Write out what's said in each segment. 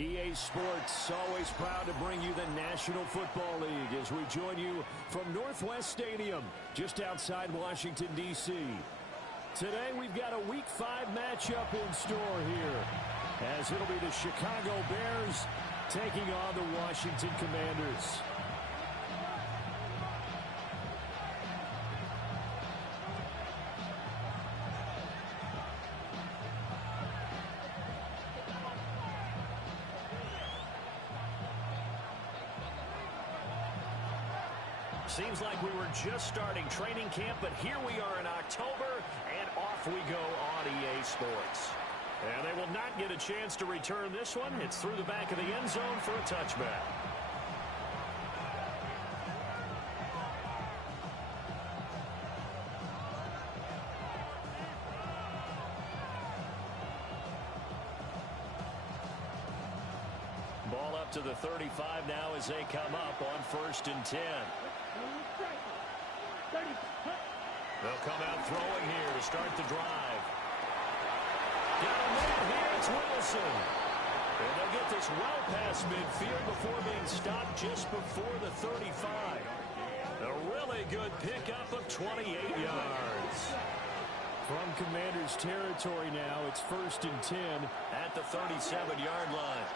EA Sports, always proud to bring you the National Football League as we join you from Northwest Stadium, just outside Washington, D.C. Today, we've got a Week 5 matchup in store here, as it'll be the Chicago Bears taking on the Washington Commanders. Seems like we were just starting training camp, but here we are in October, and off we go on EA Sports. And they will not get a chance to return this one. It's through the back of the end zone for a touchback. Ball up to the 35 now as they come up on 1st and 10. They'll come out throwing here to start the drive. Got a man here, it's Wilson. And they'll get this well past midfield before being stopped just before the 35. A really good pickup of 28 yards. From Commanders territory now, it's 1st and 10 at the 37-yard line.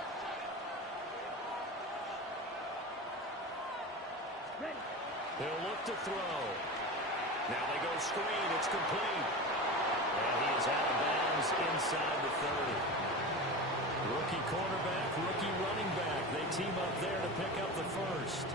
They'll look to throw. Now they go screen. It's complete. And he is out of bounds inside the 30. Rookie quarterback, rookie running back. They team up there to pick up the first.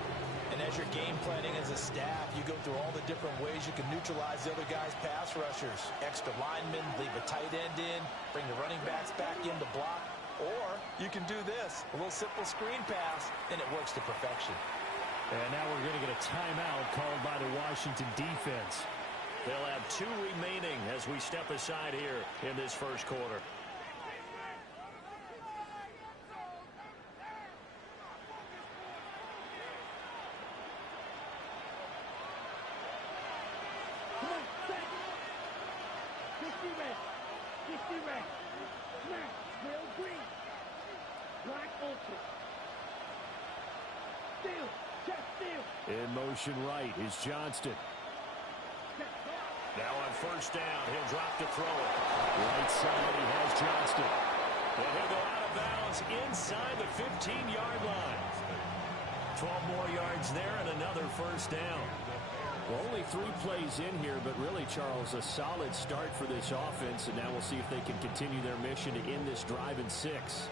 And as you're game planning as a staff, you go through all the different ways you can neutralize the other guy's pass rushers. Extra linemen, leave a tight end in, bring the running backs back in to block. Or you can do this, a little simple screen pass, and it works to perfection. And now we're going to get a timeout called by the Washington defense. They'll have 2 remaining as we step aside here in this first quarter. In motion right is Johnston. Now on 1st down, he'll drop to throw it. Right side, he has Johnston. And he'll go out of bounds inside the 15-yard line. 12 more yards there and another 1st down. Well, only 3 plays in here, but really, Charles, a solid start for this offense, and now we'll see if they can continue their mission to end this drive in 6.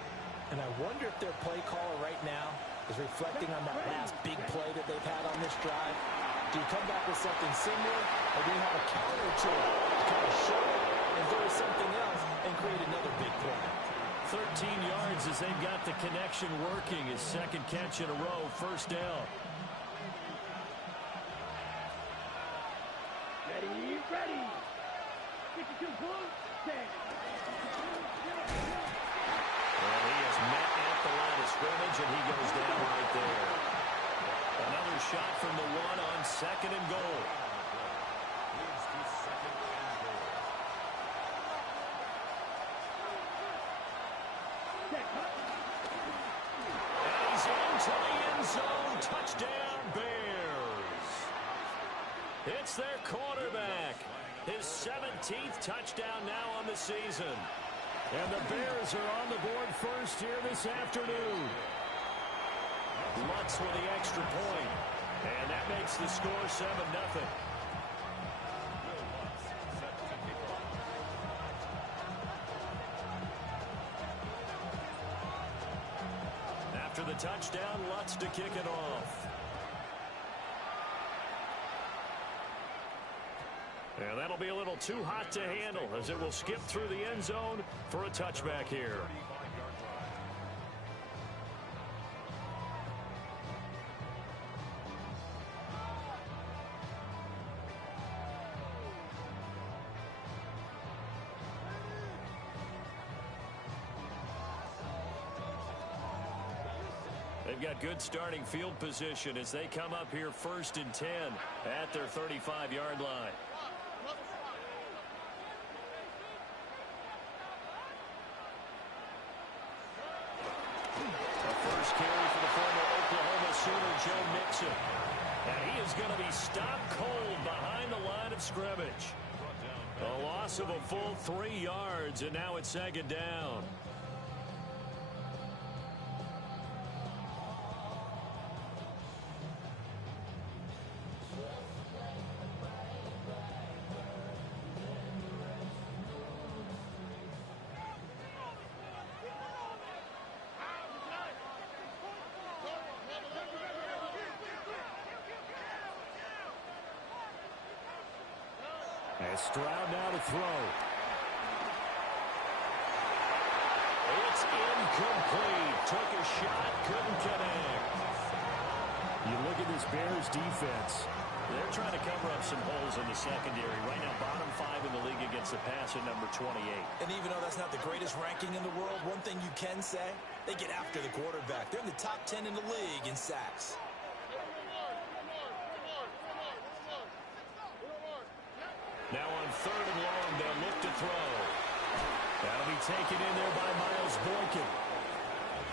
And I wonder if their play caller right now is reflecting on that last big play that they've had on this drive. Do you come back with something similar, or do you have a counter to it to kind of show it and throw something else and create another big play? 13 yards as they've got the connection working. His 2nd catch in a row, 1st down. Ready. 52 points. And he is met at the line of scrimmage, and he goes down right there. Another shot from the 1 on 2nd and goal. And he's into the end zone. Touchdown, Bears. It's their quarterback. His 17th touchdown now on the season. And the Bears are on the board first here this afternoon. Lutz with the extra point. And that makes the score 7-0. After the touchdown, Lutz to kick it off. And that'll be a little too hot to handle as it will skip through the end zone for a touchback here. They've got good starting field position as they come up here 1st and 10 at their 35-yard line. A first carry for the former Oklahoma Sooner, Joe Mixon. And he is going to be stopped cold behind the line of scrimmage. A loss of a full 3 yards, and now it's second down. And Stroud now to throw. It's incomplete. Took a shot, couldn't connect. You look at this Bears defense. They're trying to cover up some holes in the secondary. Right now, bottom 5 in the league against the pass at number 28. And even though that's not the greatest ranking in the world, one thing you can say, they get after the quarterback. They're in the top 10 in the league in sacks. Now on 3rd and long, they'll look to throw. That'll be taken in there by Miles Boykin.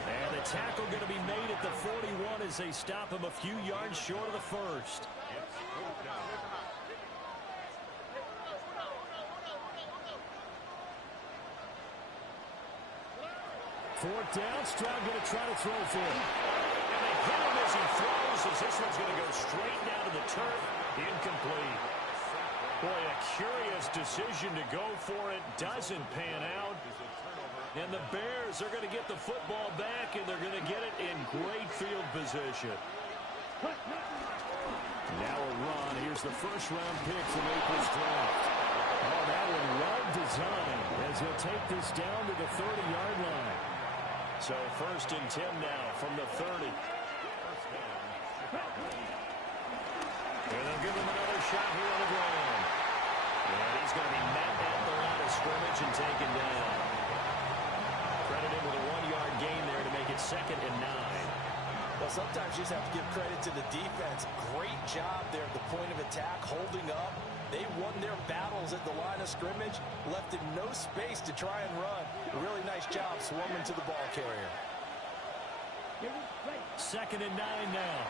And the tackle going to be made at the 41 as they stop him a few yards short of the first. 4th down, Stroud going to try to throw for it. And they hit him as he throws, as this one's going to go straight down to the turf. Incomplete. Boy, a curious decision to go for it. Doesn't pan out. And the Bears are going to get the football back, and they're going to get it in great field position. Now a run. Here's the first-round pick from April's draft. Oh, that one well designed as he'll take this down to the 30-yard line. So 1st and 10 now from the 30. And they'll give him another shot here on the ground. And he's going to be met at the line of scrimmage and taken down. Credit him with a 1-yard gain there to make it 2nd and 9. Well, sometimes you just have to give credit to the defense. Great job there at the point of attack, holding up. They won their battles at the line of scrimmage, left him no space to try and run. A really nice job swarming to the ball carrier. 2nd and 9 now.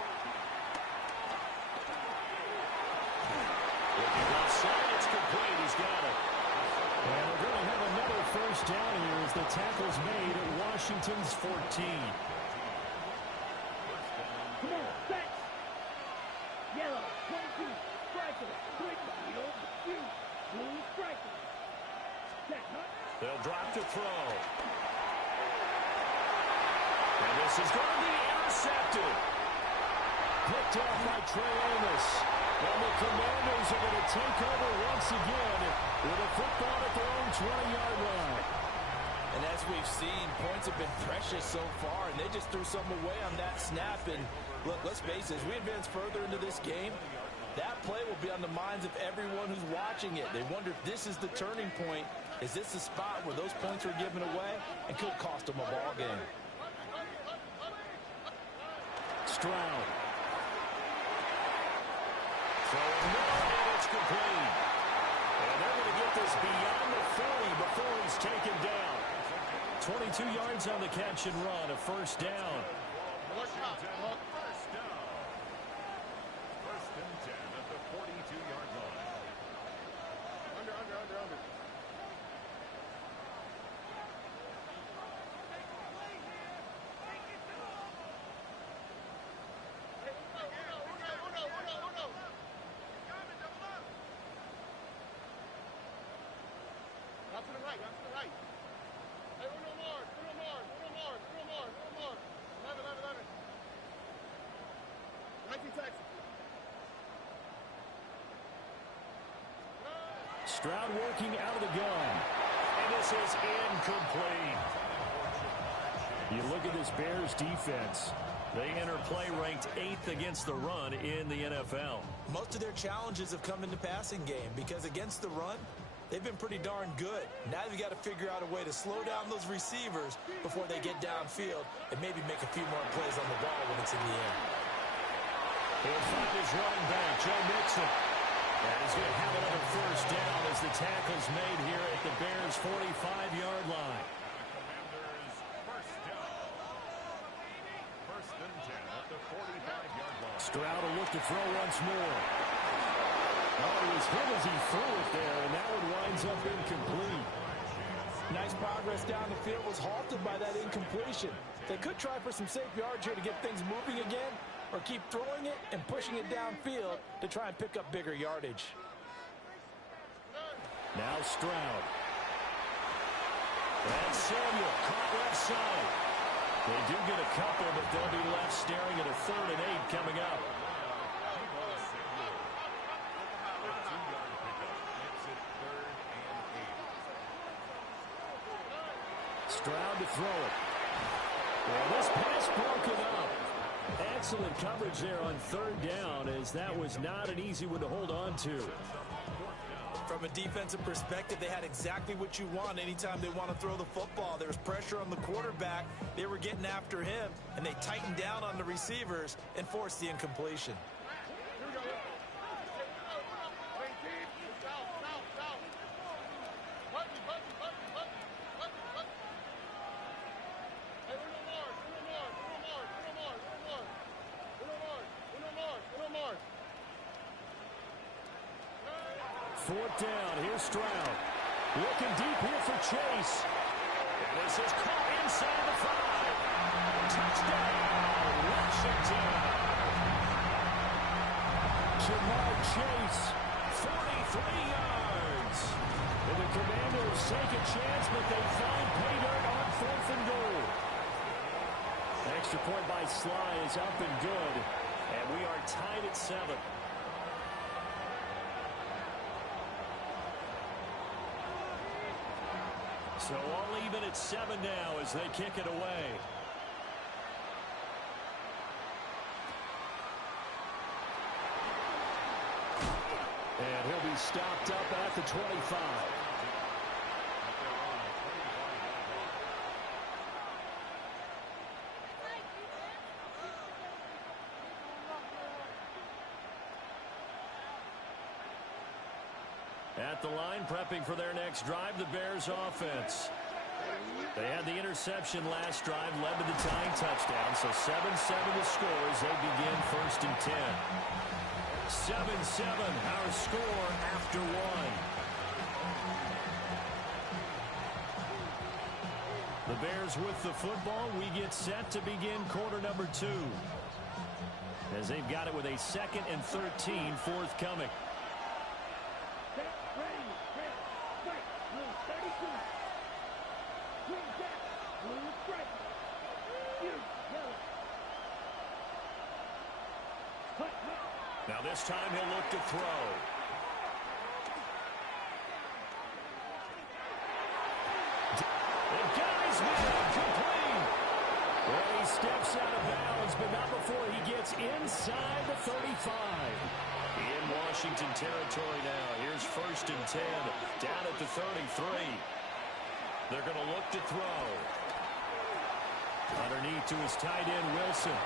Looking left side, it's complete. He's got it. And we're going to have another first down here as the tackle's made at Washington's 14. Come on, set. Yellow, 22, striker, quick, field, shoot, blue, striker. Set, huh? They'll drop to throw. And this is going to be intercepted. Picked off by Trey Amos. And the Commanders are going to take over once again with a football at their own 20-yard line. And as we've seen, points have been precious so far, and they just threw something away on that snap. And look, let's face it, as we advance further into this game, that play will be on the minds of everyone who's watching it. They wonder if this is the turning point. Is this the spot where those points were given away and could cost them a ball game? Stroud. Throwing and it's complete. And they're going to get this beyond the 40 before he's taken down. 22 yards on the catch and run, a first down. First down. 1st and 10 at the 42-yard line. Under. Not to the right. Hey, uno more. 11. 19 Texas. Stroud working out of the gun. And this is incomplete. You look at this Bears defense. They enter play ranked 8th against the run in the NFL. Most of their challenges have come in the passing game because against the run, they've been pretty darn good. Now they've got to figure out a way to slow down those receivers before they get downfield and maybe make a few more plays on the ball when it's in the air. He'll find his running back, Joe Mixon. And he's going to have another first down as the tackle's made here at the Bears' 45-yard line. Commanders first down. Stroud will look to throw once more. Oh, it was him as he threw it there, and that one winds up incomplete. Nice progress down the field was halted by that incompletion. They could try for some safe yards here to get things moving again, or keep throwing it and pushing it downfield to try and pick up bigger yardage. Now Stroud. And Samuel caught left side. They do get a couple, but they'll be left staring at a 3rd and 8 coming up. Stroud to throw it. Well, this pass broken up. Excellent coverage there on 3rd down, as that was not an easy one to hold on to. From a defensive perspective, they had exactly what you want anytime they want to throw the football. There was pressure on the quarterback. They were getting after him, and they tightened down on the receivers and forced the incompletion. Fourth down. Here's Stroud. Looking deep here for Chase. And this is caught inside the 5. Touchdown, Washington. Jamar Chase, 43 yards. And the Commanders take a chance, but they find pay dirt on 4th and goal. Extra point by Sly is up and good. And we are tied at 7. So all even at 7 now as they kick it away. And he'll be stopped up at the 25. At the line, prepping for their next drive, the Bears offense. They had the interception last drive, led to the tying touchdown, so 7-7 the score as they begin 1st and 10. 7-7, our score after 1. The Bears with the football. We get set to begin quarter number 2. As they've got it with a 2nd and 13 forthcoming. Now this time he'll look to throw. The guy's complete. Well, he steps out of bounds, but not before he gets inside the 35. In Washington territory now. Here's 1st and 10. Down at the 33. They're going to look to throw. Underneath to his tight end, Wilson.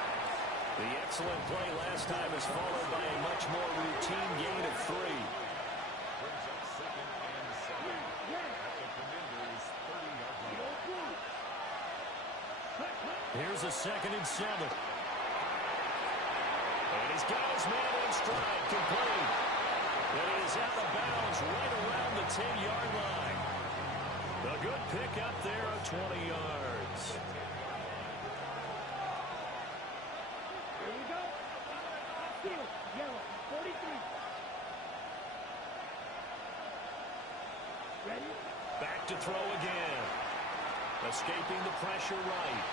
The excellent play last time is followed by a much more routine gain of 3. Here's a 2nd and 7. And he's got his man in stride, complete. And he is at the bounds right around the 10-yard line. A good pick up there of 20 yards. Here we go. Field, yellow, 43. Ready? Back to throw again. Escaping the pressure right.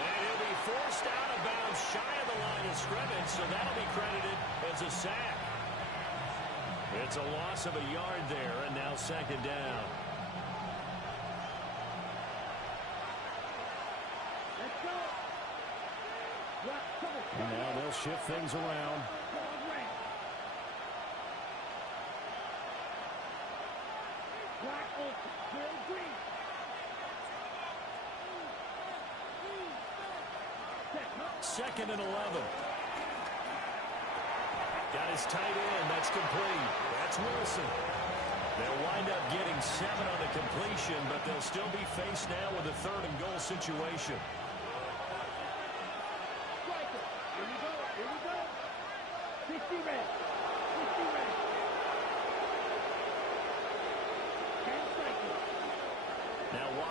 And he'll be forced out of bounds shy of the line of scrimmage, so that'll be credited as a sack. It's a loss of a yard there, and now 2nd down. Let's go. And now they'll shift things around. Black Olsen, Bill Green. Second and 11. Got his tight end. That's complete. That's Wilson. They'll wind up getting 7 on the completion, but they'll still be faced now with a 3rd and goal situation. Striker, here we go.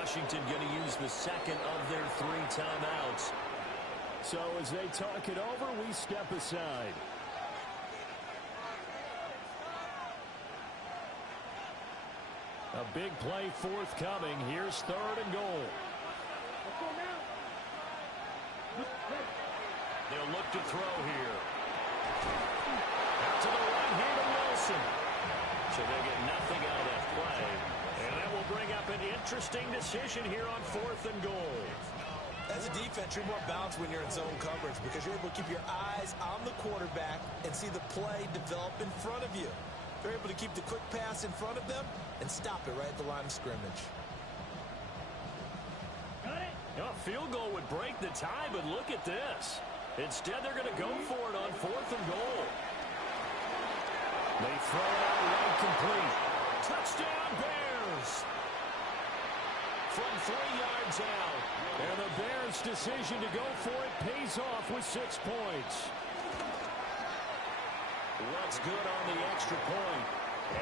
Washington going to use the second of their 3 timeouts. So as they talk it over, we step aside. A big play forthcoming. Here's 3rd and goal. They'll look to throw here. Out to the right here to Wilson. So they get nothing out of that play. And that will bring up an interesting decision here on 4th and goal. As a defense, you're more balanced when you're in zone coverage because you're able to keep your eyes on the quarterback and see the play develop in front of you. They're able to keep the quick pass in front of them and stop it right at the line of scrimmage. A field goal would break the tie, but look at this. Instead, they're going to go for it on 4th and goal. They throw it out right complete. Touchdown, Bears! From 3 yards out. And the Bears' decision to go for it pays off with 6 points. What's good on the extra point?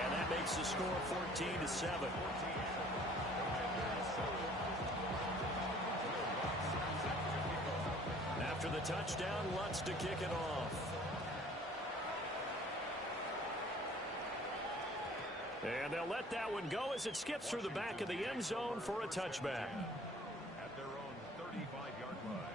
And that makes the score 14-7. After the touchdown, Lutz to kick it off. And they'll let that one go as it skips through the back of the end zone for a touchback. At their own 35-yard line.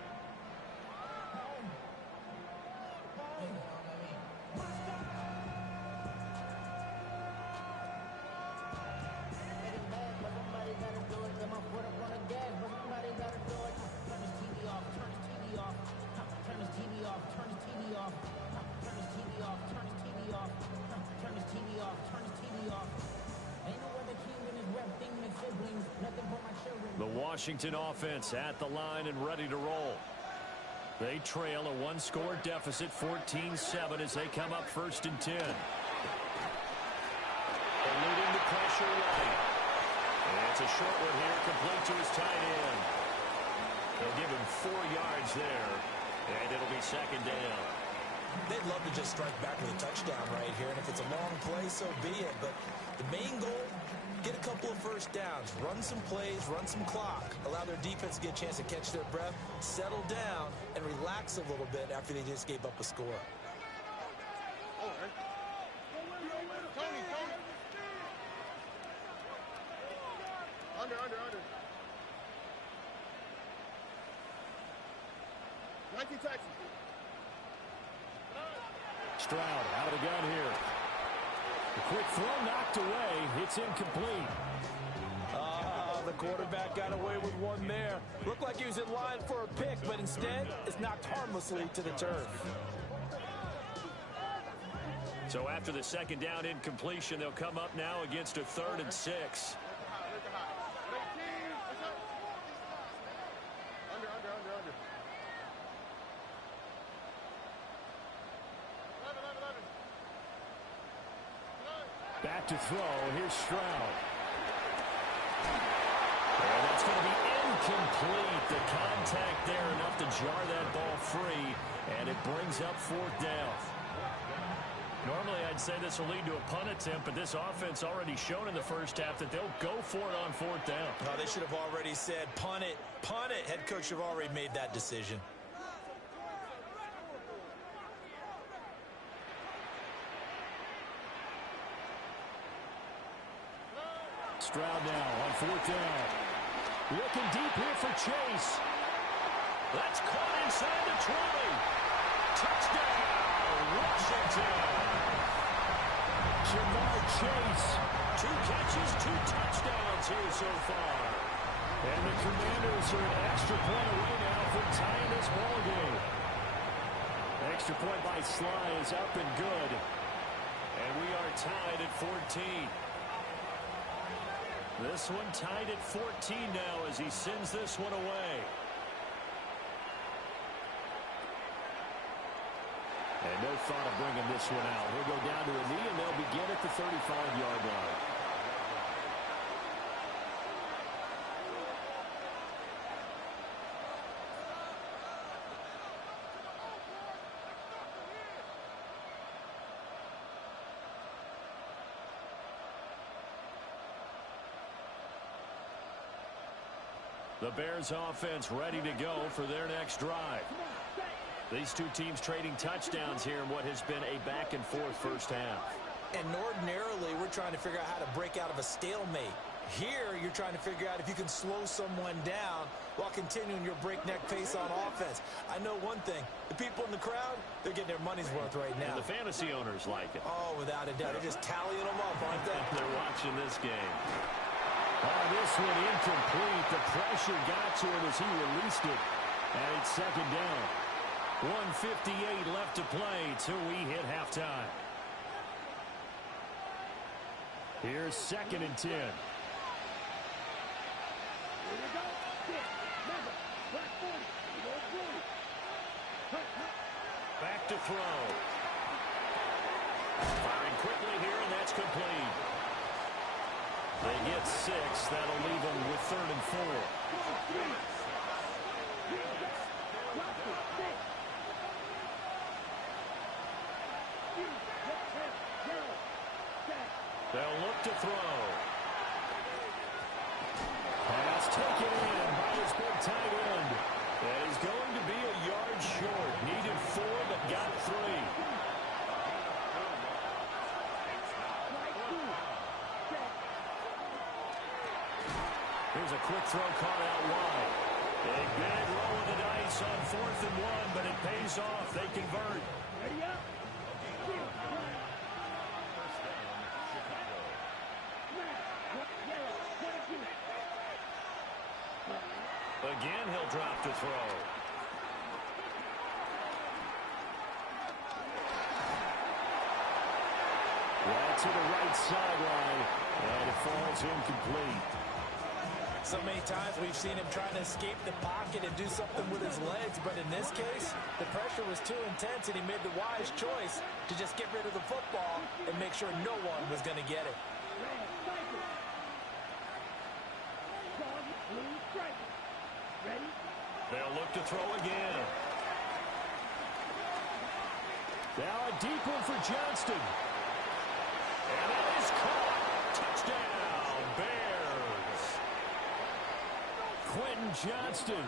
The Washington offense at the line and ready to roll. They trail a 1-score deficit, 14-7, as they come up 1st and 10. Eluding the pressure right. And it's a short one here, complete to his tight end. They'll give him 4 yards there, and it'll be 2nd down. They'd love to just strike back with a touchdown right here, and if it's a long play, so be it. But the main goal, get a couple of first downs, run some plays, run some clock, allow their defense to get a chance to catch their breath, settle down, and relax a little bit after they just gave up a score. Tony. Under. 19 Texas. Stroud out of the gun here. The quick throw knocked away. It's incomplete. The quarterback got away with one there. Looked like he was in line for a pick, but instead, it's knocked harmlessly to the turf. So after the 2nd down incompletion, they'll come up now against a 3rd and 6. Under. Back to throw. Here's Stroud. And that's going to be incomplete. The contact there enough to jar that ball free, and it brings up 4th down. Normally, I'd say this will lead to a punt attempt, but this offense already shown in the first half that they'll go for it on 4th down. Oh, they should have already said, punt it, punt it. Head coach should have already made that decision. Stroud now on 4th down. Looking deep here for Chase. That's caught inside the 20. Touchdown, Washington. Jamar Chase. 2 catches, 2 touchdowns here so far. And the Commanders are an extra point away now from tying this ball game. Extra point by Sly is up and good. And we are tied at 14. This one tied at 14 now as he sends this one away. And no thought of bringing this one out. He'll go down to a knee, and they'll begin at the 35-yard line. The Bears offense ready to go for their next drive. These two teams trading touchdowns here in what has been a back-and-forth first half. And ordinarily, we're trying to figure out how to break out of a stalemate. Here, you're trying to figure out if you can slow someone down while continuing your breakneck pace on offense. I know one thing. The people in the crowd, they're getting their money's worth right now. And the fantasy owners like it. Oh, without a doubt. They're just tallying them up, aren't they? They're watching this game. This one incomplete. The pressure got to him as he released it. And it's second down. 1:58 left to play till we hit halftime. Here's 2nd and 10. Back to throw. Firing quickly here, and that's complete. They get 6. That'll leave them with 3rd and 4. They'll look to throw. Pass taken in by his big tight end. That is going to be a yard short. Needed 4, but got 3. Here's a quick throw caught out wide. A big roll of the dice on 4th and 1, but it pays off. They convert. Ready up. Again, he'll drop to throw. Right to the right sideline, and it falls incomplete. So many times we've seen him trying to escape the pocket and do something with his legs, but in this case, the pressure was too intense, and he made the wise choice to just get rid of the football and make sure no one was going to get it. They'll look to throw again. Now a deep one for Johnston. And that is caught. Touchdown, Bears. Quentin Johnston,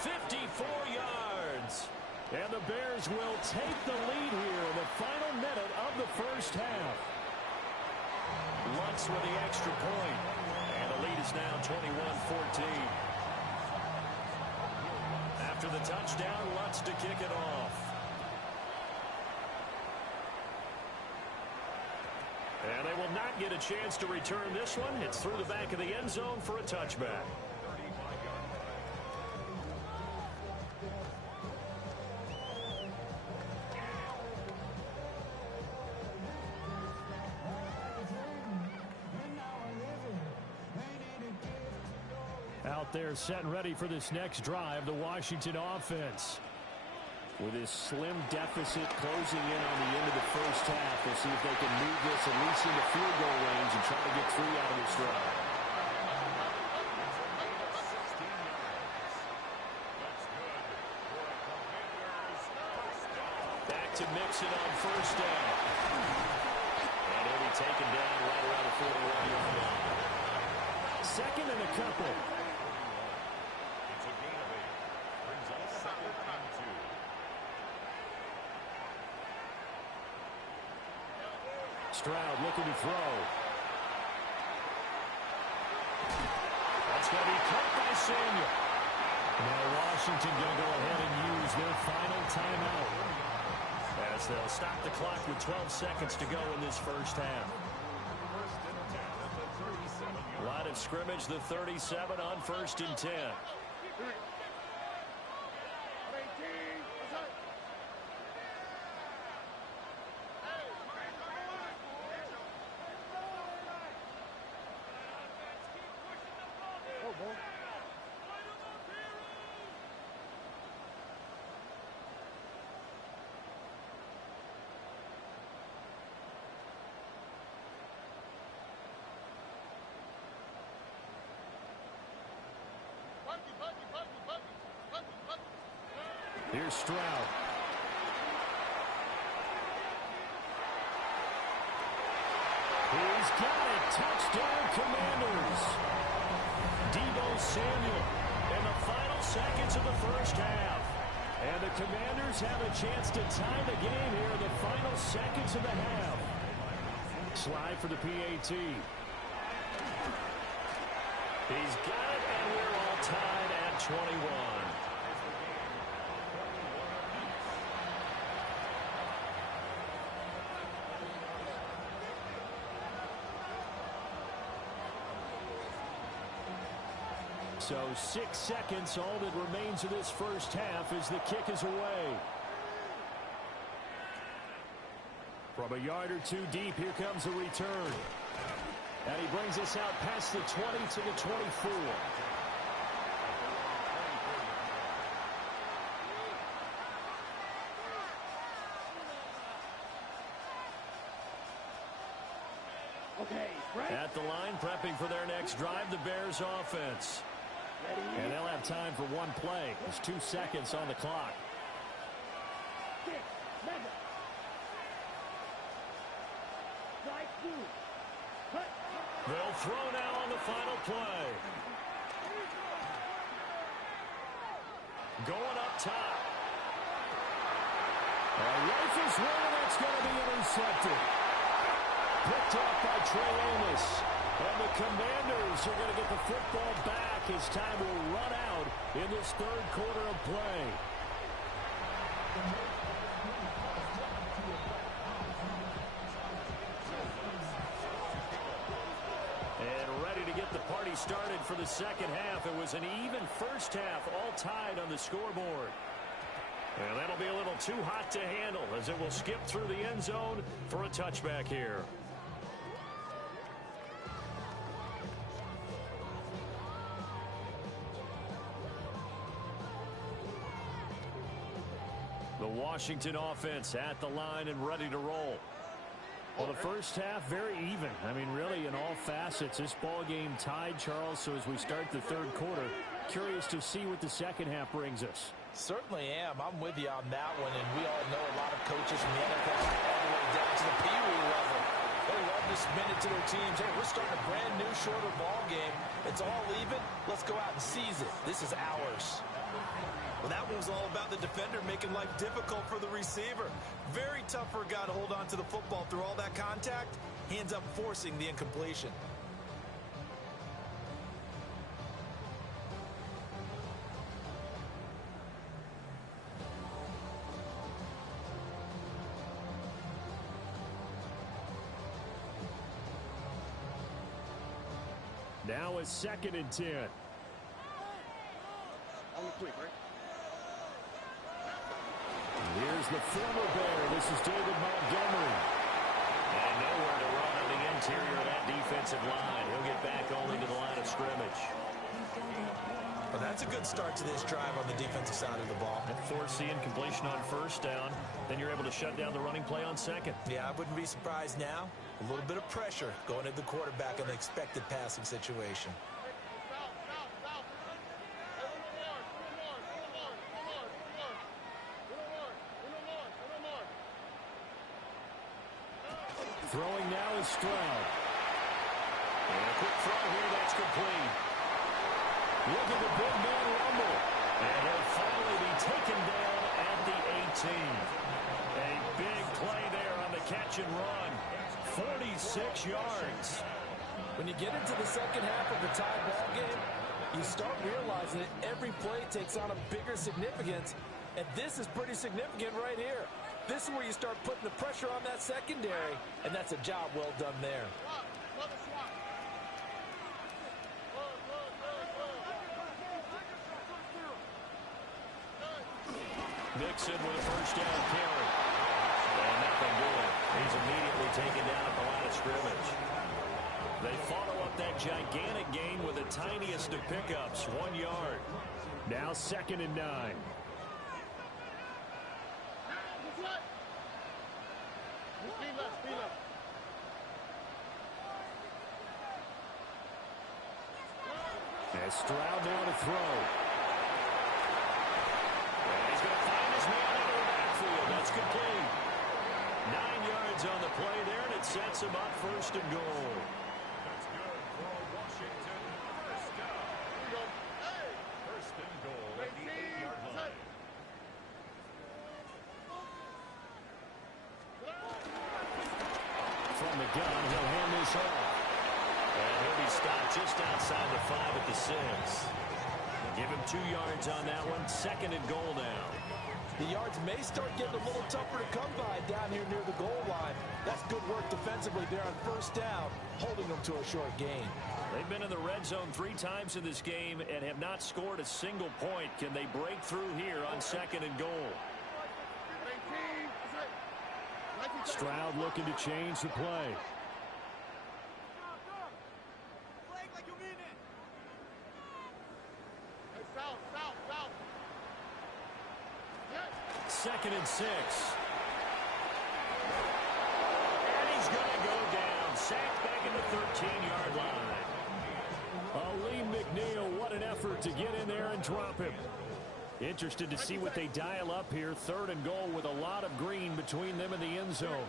54 yards. And the Bears will take the lead here in the final minute of the first half. Lutz with the extra point. And the lead is now 21-14. After the touchdown, Lutz to kick it off. And they will not get a chance to return this one. It's through the back of the end zone for a touchback. Out there set and ready for this next drive, the Washington offense. With this slim deficit closing in on the end of the first half, we'll see if they can move this at least into field goal range and try to get 3 out of this drive. Back to Mixon on first down. And he'll be taken down right around the 41-yard line. 2nd and a couple. It's a gain of 8. Brings up 2nd and 2. Stroud looking to throw. That's going to be caught by Samuel. Now Washington going to go ahead and use their final timeout, as they'll stop the clock with 12 seconds to go in this first half. Line of scrimmage, the 37 on 1st and 10. Here's Stroud. He's got it. Touchdown, Commanders. Deebo Samuel. in the final seconds of the first half. And the Commanders have a chance to tie the game here in the final seconds of the half. Slide for the PAT. He's got it, and we're all tied at 21. So 6 seconds, all that remains of this first half as the kick is away. From a yard or two deep, here comes the return. And he brings us out past the 20 to the 24. Okay, right. At the line, prepping for their next drive, the Bears offense. And they'll have time for one play. There's 2 seconds on the clock. They'll throw now on the final play. Going up top. Rifles one, and that's going to be intercepted. Picked off by Trey Amos. And the Commanders are going to get the football back as time will run out in this third quarter of play. And ready to get the party started for the second half. It was an even first half, all tied on the scoreboard. And that'll be a little too hot to handle as it will skip through the end zone for a touchback here. The Washington offense at the line and ready to roll. Well, the first half, very even. I mean, really, in all facets, this ball game tied, Charles. So as we start the third quarter, curious to see what the second half brings us. Certainly am. I'm with you on that one. And we all know a lot of coaches from the NFL all the way down to the Pee Wee level. They love to spin it to their teams. Hey, we're starting a brand new, shorter ball game. It's all even. Let's go out and seize it. This is ours. Well, that one was all about the defender making life difficult for the receiver. Very tough for a guy to hold on to the football through all that contact. He ends up forcing the incompletion. Now a 2nd and 10. Only quick, right? Here's the former Bear. This is David Montgomery. And nowhere to run on the interior of that defensive line. He'll get back only to the line of scrimmage. Well, that's a good start to this drive on the defensive side of the ball. And force the incompletion on first down. Then you're able to shut down the running play on second. Yeah, I wouldn't be surprised now. A little bit of pressure going at the quarterback in the expected passing situation. Throwing now is Stroud. And a quick throw here, that's complete. Look at the big man rumble. And he'll finally be taken down at the 18. A big play there on the catch and run. 46 yards. When you get into the second half of the tie ball game, you start realizing that every play takes on a bigger significance, and this is pretty significant right here. This is where you start putting the pressure on that secondary, and that's a job well done there. Nixon with a first down carry. And nothing doing. He's immediately taken down at the line of scrimmage. They follow up that gigantic gain with the tiniest of pickups, 1 yard. Now 2nd and 9. As Stroud now to throw. And he's going to find his man into the backfield. That's complete. 9 yards on the play there, and it sets him up 1st and goal. That's good for Washington. First down. from the gun. He'll hand this off. And he'll be stopped just outside the 5 at the 6. Give him 2 yards on that one. 2nd and goal now. The yards may start getting a little tougher to come by down here near the goal line. That's good work defensively there on 1st down, holding them to a short gain. They've been in the red zone 3 times in this game and have not scored a single point. Can they break through here on 2nd and goal? Stroud looking to change the play. Second and 6. And he's going to go down. Sacked back in the 13-yard line. Lee McNeil, what an effort to get in there and drop him. Interested to see what they dial up here. 3rd and goal with a lot of green between them and the end zone.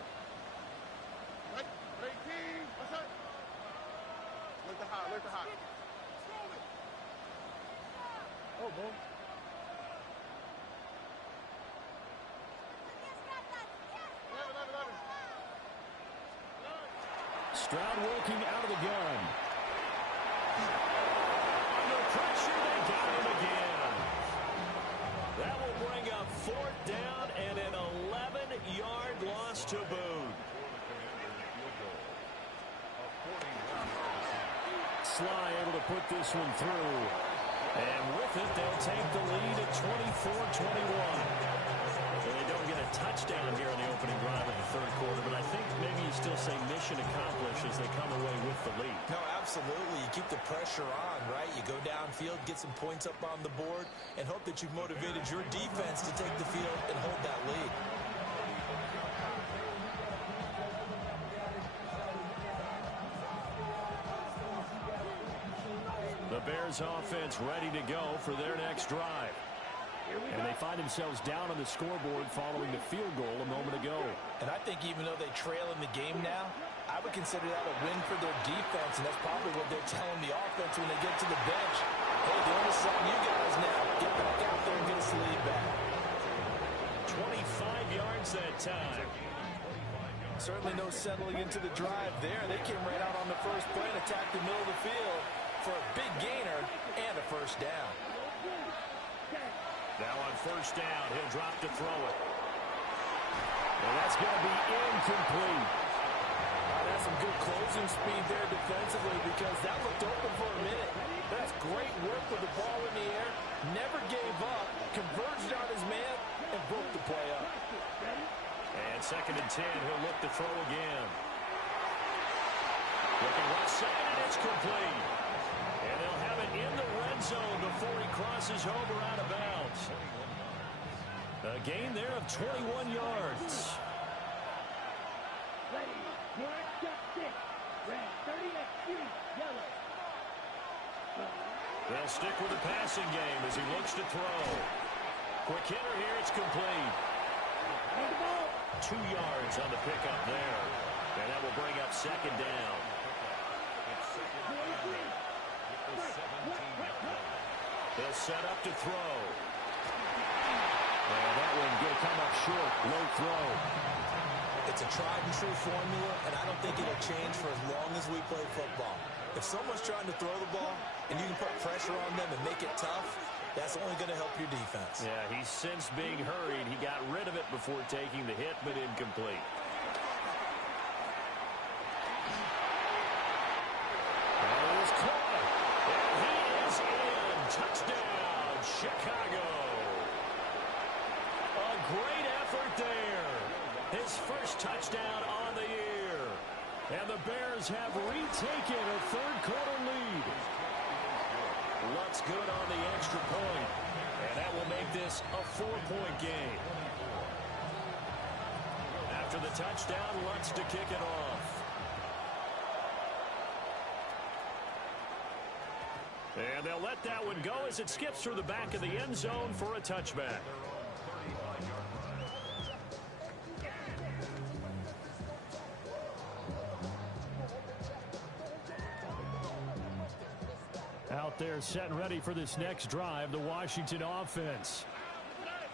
Oh, boy. Stroud working out of the gun. Under pressure, they got him again. That will bring up 4th down and an 11-yard loss to boot. Sly able to put this one through. And with it, they'll take the lead at 24-21. They don't get a touchdown here in the opening drive of the 3rd quarter, but I think maybe you still say mission accomplished as they come away with the lead. No, absolutely. You keep the pressure on, right? You go downfield, get some points up on the board, and hope that you've motivated your defense to take the field and hold that lead. The Bears offense ready to go for their next drive. And they find themselves down on the scoreboard following the field goal a moment ago. And I think even though they trail in the game now, I would consider that a win for their defense, and that's probably what they're telling the offense when they get to the bench. Hey, the onus is on you guys now. Get back out there and get us the lead back. 25 yards that time. Certainly no settling into the drive there. They came right out on the first play and attacked the middle of the field for a big gainer and a 1st down. Now on 1st down, he'll drop to throw it. And that's going to be incomplete. That's some good closing speed there defensively because that looked open for a minute. That's great work with the ball in the air. Never gave up, converged on his man, and broke the play up. And 2nd and 10, he'll look to throw again. Looking right side, and it's complete. And they'll have it in the red zone before he crosses over out of bounds. A gain there of 21 yards. Ready, mark up 6. Red 30 left, green, yellow. They'll stick with the passing game as he looks to throw. Quick hitter here, it's complete. 2 yards on the pickup there. And that will bring up 2nd down. They'll set up to throw. And that one going to come up short. Low throw. It's a tried and true formula, and I don't think it'll change for as long as we play football. If someone's trying to throw the ball and you can put pressure on them and make it tough, that's only going to help your defense. Yeah, he's since being hurried. He got rid of it before taking the hit, but incomplete. And it's caught. And he is in. Touchdown, Chicago. A great effort there. His first touchdown on the year. And the Bears have retaken a 3rd quarter lead. Lutz good on the extra point. And that will make this a 4-point game. After the touchdown, Lutz to kick it off. And they'll let that one go as it skips through the back of the end zone for a touchback. Out there set and ready for this next drive, the Washington offense.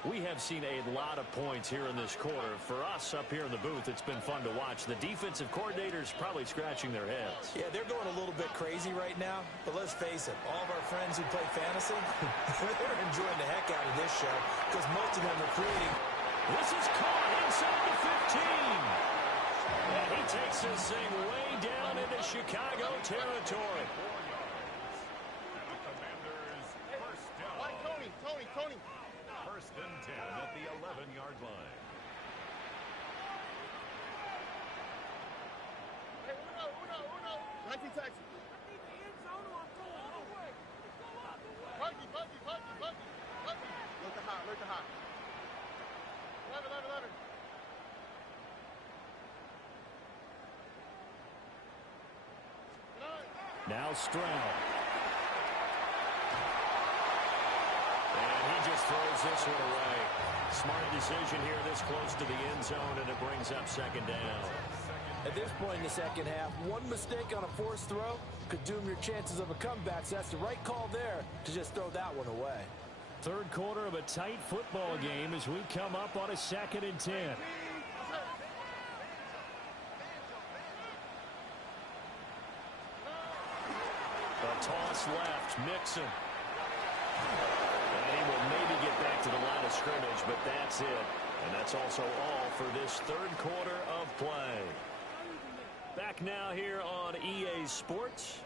We have seen a lot of points here in this quarter. For us up here in the booth, it's been fun to watch. The defensive coordinators probably scratching their heads. Yeah, they're going a little bit crazy right now. But let's face it, all of our friends who play fantasy, they're enjoying the heck out of this show because most of them are creating. This is caught inside the 15. And he takes this thing way down into Chicago territory. Tony. First and 10 at the 11-yard line. Hey, Uno. Taxi. Buggy. Look to high. 11. Now Stroud. And he just throws this one away. Smart decision here this close to the end zone, and it brings up second down. At this point in the second half, one mistake on a forced throw could doom your chances of a comeback. So that's the right call there to just throw that one away. Third quarter of a tight football game as we come up on a 2nd and 10. A toss left, Mixon. And he will maybe get back to the line of scrimmage, but that's it. And that's also all for this third quarter of play. Back now here on EA Sports.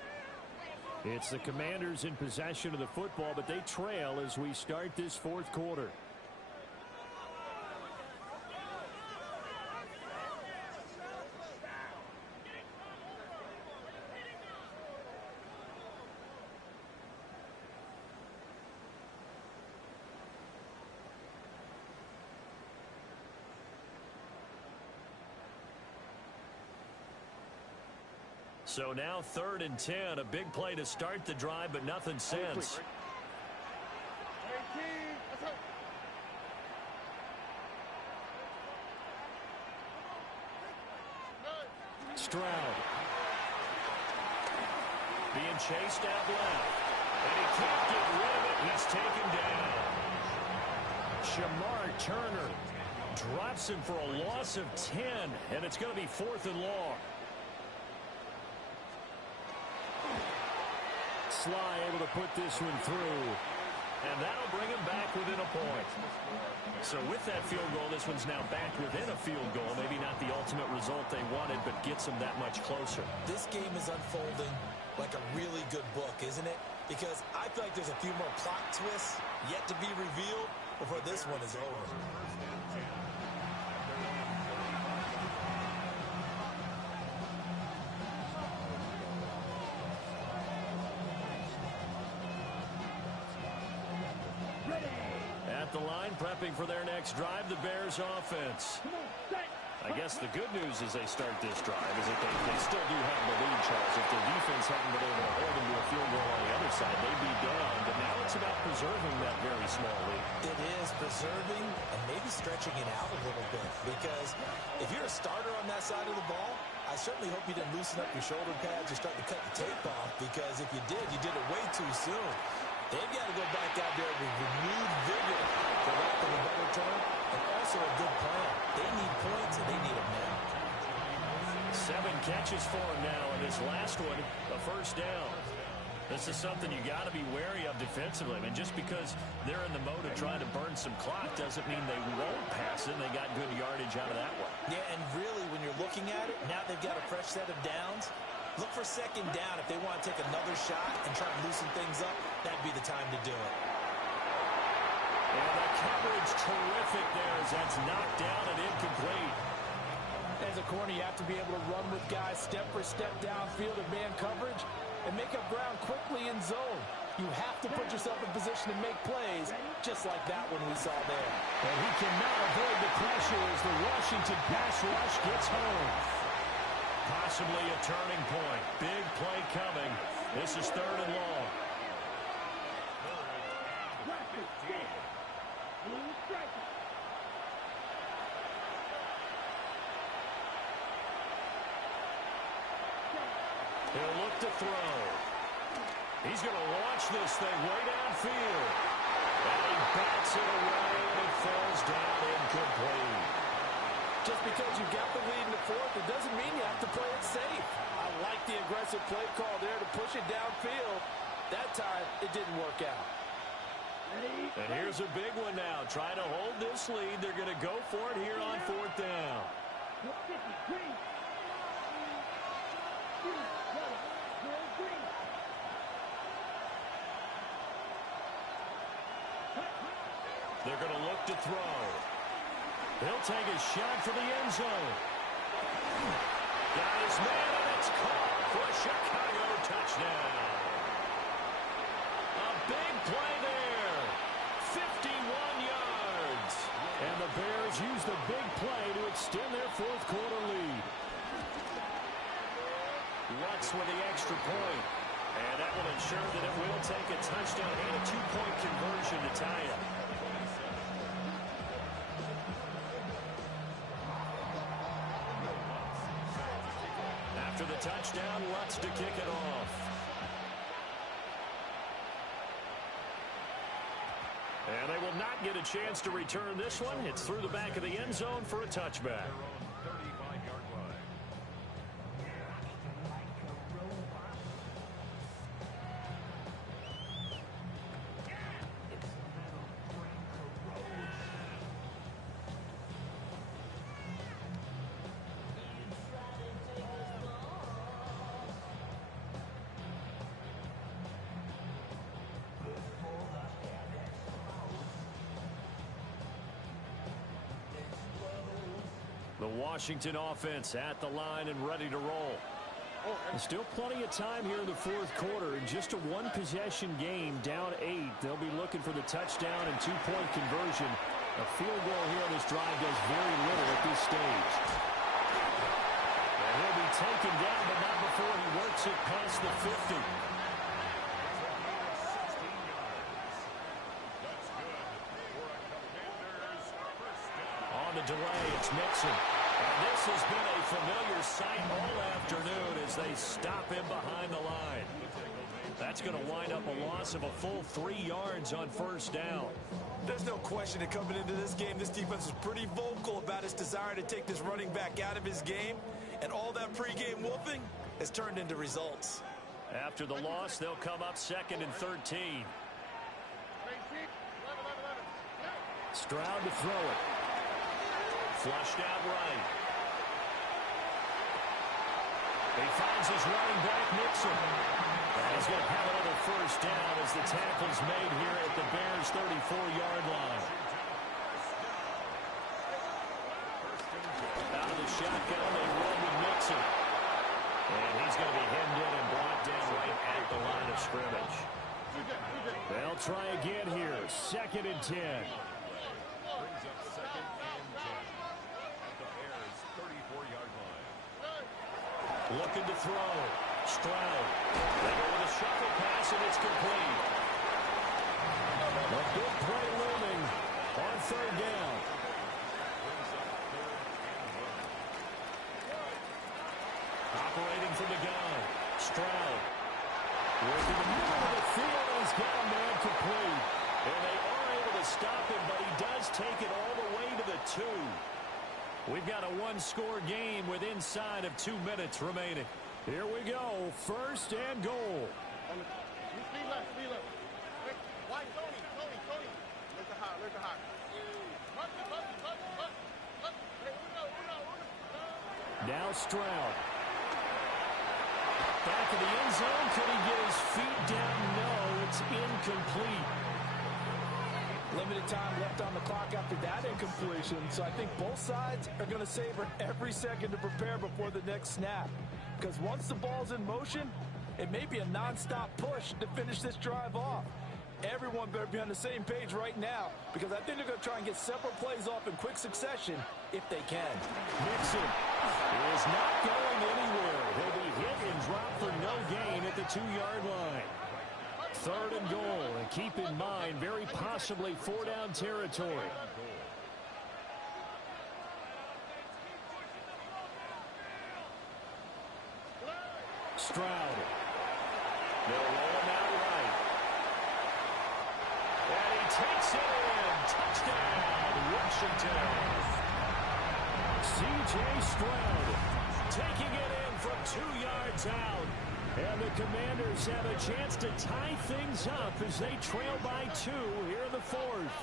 It's the Commanders in possession of the football, but they trail as we start this fourth quarter. So now 3rd and 10, a big play to start the drive, but nothing since. Stroud. Being chased out left. And he can't get rid of it. He's taken down. Shamar Turner drops him for a loss of 10, and it's going to be 4th and long. Sly able to put this one through, and that'll bring him back within a point. So with that field goal, this one's now back within a field goal. Maybe not the ultimate result they wanted, but gets them that much closer. This game is unfolding like a really good book, isn't it? Because I feel like there's a few more plot twists yet to be revealed before this one is over. The line prepping for their next drive, the Bears offense. I guess the good news as they start this drive is that they still do have the lead, Charles. If their defense hadn't been able to hold them to a field goal on the other side, they'd be down. But now it's about preserving that very small lead. It is preserving and maybe stretching it out a little bit. Because if you're a starter on that side of the ball, I certainly hope you didn't loosen up your shoulder pads or start to cut the tape off. Because if you did it way too soon. They've got to go back out there with renewed vigor, for lack of a better term, and also a good plan. They need points, and they need them now. 7 catches for him now, and this last one, a first down. This is something you got to be wary of defensively. I mean, just because they're in the mode of trying to burn some clock doesn't mean they won't pass it. They got good yardage out of that one. Yeah, and really, when you're looking at it, now they've got a fresh set of downs. Look for second down if they want to take another shot and try and loosen things up. That'd be the time to do it. And the coverage terrific there as that's knocked down and incomplete. As a corner, you have to be able to run with guys step for step downfield in man coverage and make up ground quickly in zone. You have to put yourself in position to make plays, just like that one we saw there. And he cannot avoid the pressure as the Washington pass rush gets home. Possibly a turning point. Big play coming. This is 3rd and long. He'll look to throw. He's going to launch this thing way downfield. And he bats it away, and it falls down incomplete. Just because you got the lead in the fourth, it doesn't mean you have to play it safe. I like the aggressive play call there to push it downfield. That time, it didn't work out. And here's a big one now. Trying to hold this lead. They're going to go for it here on fourth down. They're going to look to throw. He'll take a shot for the end zone. Got his man, and it's caught for a Chicago touchdown. A big play there. 51 yards. And the Bears use the big play to extend their fourth quarter lead. Lutz with the extra point. And that will ensure that it will take a touchdown and a two-point conversion to tie it. After the touchdown, Lutz to kick it off. And they will not get a chance to return this one. It's through the back of the end zone for a touchback. The Washington offense at the line and ready to roll. And still plenty of time here in the fourth quarter. In just a one-possession game, down 8. They'll be looking for the touchdown and two-point conversion. A field goal here on this drive does very little at this stage. And he'll be taken down, but not before he works it past the 50. On the delay, it's Mixon. And this has been a familiar sight all afternoon as they stop him behind the line. That's going to wind up a loss of a full 3 yards on first down. There's no question that coming into this game, this defense was pretty vocal about its desire to take this running back out of his game. And all that pregame whooping has turned into results. After the loss, they'll come up 2nd and 13. Stroud to throw it. Flushed out right. He finds his running back, Mixon. And he's going to have another first down as the tackle's made here at the Bears' 34-yard line. Out of the shotgun, they run with Mixon. And he's going to be hemmed in and brought down right at the line of scrimmage. They'll try again here. 2nd and 10. Looking to throw. Stroud. They go with a shuffle pass, and it's complete. A big play looming on 3rd down. Operating from the gun. Stroud. Working the middle of the field, and he's got a man complete. And they are able to stop him, but he does take it all the way to the 2. We've got a one-score game with inside of 2 minutes remaining. Here we go. 1st and goal. Speed left, speed left. Why, Tony? Look at hot, look at hot. Now Stroud. Back in the end zone. Can he get his feet down? No, it's incomplete. Limited time left on the clock after that incompletion, so I think both sides are going to savor every second to prepare before the next snap. Because once the ball's in motion, it may be a nonstop push to finish this drive off. Everyone better be on the same page right now, because I think they're going to try and get several plays off in quick succession if they can. Mixon is not going anywhere. He'll be hit and dropped for no gain at the 2-yard line. 3rd and goal, and keep in mind, very possibly 4-down territory. Stroud. They'll roll him out right. And he takes it in. Touchdown, Washington. C.J. Stroud Taking it in from 2 yards out. and the Commanders have a chance to tie things up as they trail by 2 here in the 4th.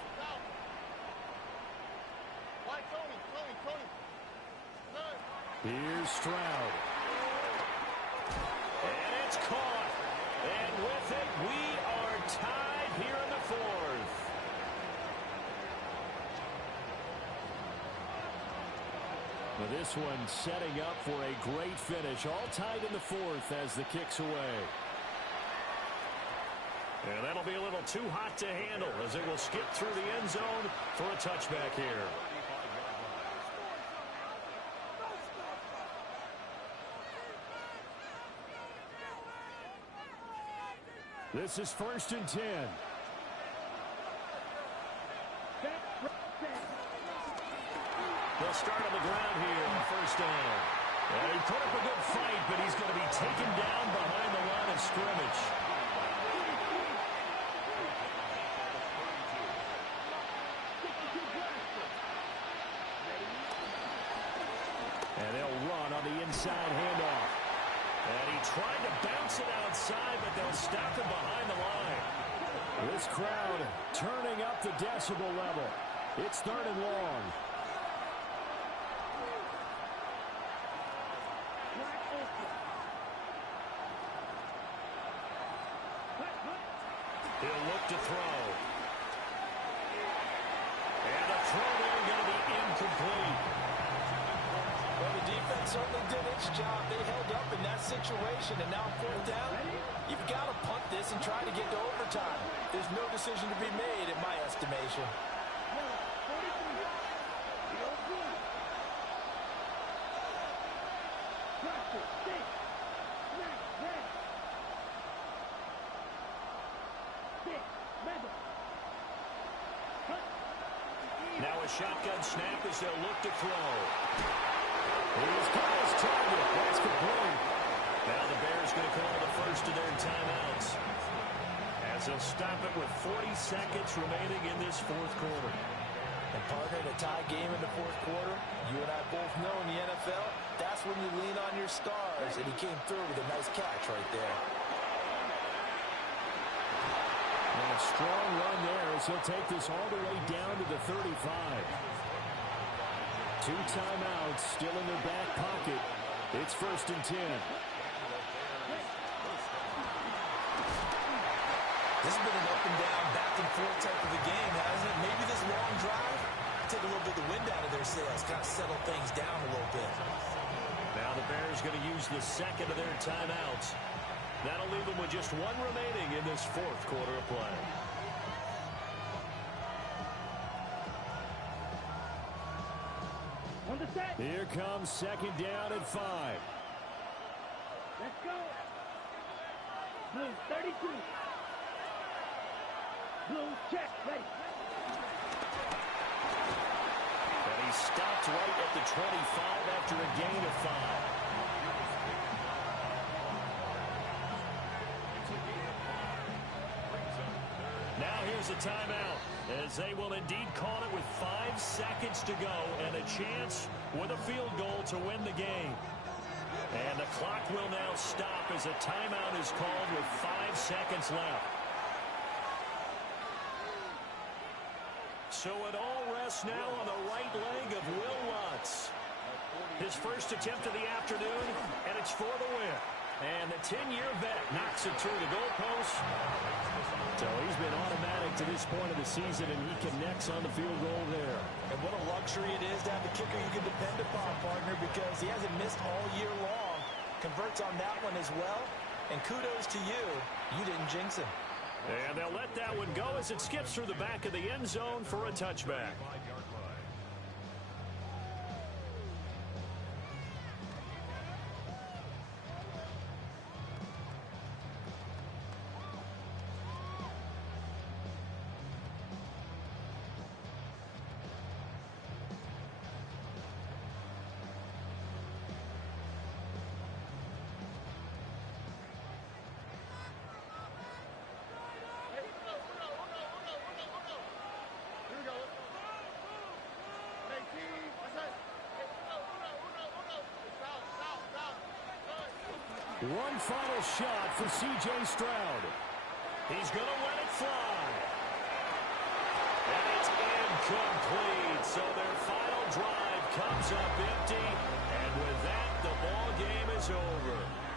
Why, Tony? Here's Stroud. And it's caught. And with it, we are tied here in the 4th. Well, this one setting up for a great finish. All tied in the 4th as the kick's away. And that'll be a little too hot to handle as it will skip through the end zone for a touchback here. This is 1st and 10. They'll start on the ground here on 1st down. And he put up a good fight, but he's going to be taken down behind the line of scrimmage. And they'll run on the inside handoff. And he tried to bounce it outside, but they'll stop him behind the line. This crowd turning up the decibel level. It's 3rd and long. He'll look to throw. And the throw there going to be incomplete. Well, the defense certainly did its job. They held up in that situation, and now 4th down, you've got to punt this and try to get to overtime. There's no decision to be made, in my estimation. Now a shotgun snap as they'll look to throw. He's got his target. That's complete. Now the Bears going to call the first of their timeouts as they'll stop it with 40 seconds remaining in this 4th quarter. And partner, in a tie game in the 4th quarter, you and I both know in the NFL, that's when you lean on your stars, and he came through with a nice catch right there. And a strong run there as he'll take this all the way down to the 35. 2 timeouts still in their back pocket. It's 1st and 10. This has been an up and down, back and forth type of a game, hasn't it? Maybe this long drive, take a little bit of the wind out of their sails, kind of settle things down a little bit. Now the Bears going to use the second of their timeouts. That'll leave them with just 1 remaining in this 4th quarter of play. On the set. Here comes 2nd down and 5. Let's go. Blue 32. Blue check. Ready. And he stopped right at the 25 after a gain of 5. Now here's a timeout as they will indeed call it with 5 seconds to go and a chance with a field goal to win the game. And the clock will now stop as a timeout is called with 5 seconds left. So it all rests now on the right leg of Will Lutz. His first attempt of the afternoon, and it's for the win. And the 10-year vet knocks it through the goalpost. So he's been automatic to this point of the season, and he connects on the field goal there. And what a luxury it is to have the kicker you can depend upon, partner, because he hasn't missed all year long. Converts on that one as well. And kudos to you. You didn't jinx him. And they'll let that one go as it skips through the back of the end zone for a touchback. One final shot for C.J. Stroud. He's going to let it fly. And it's incomplete. So their final drive comes up empty. And with that, the ball game is over.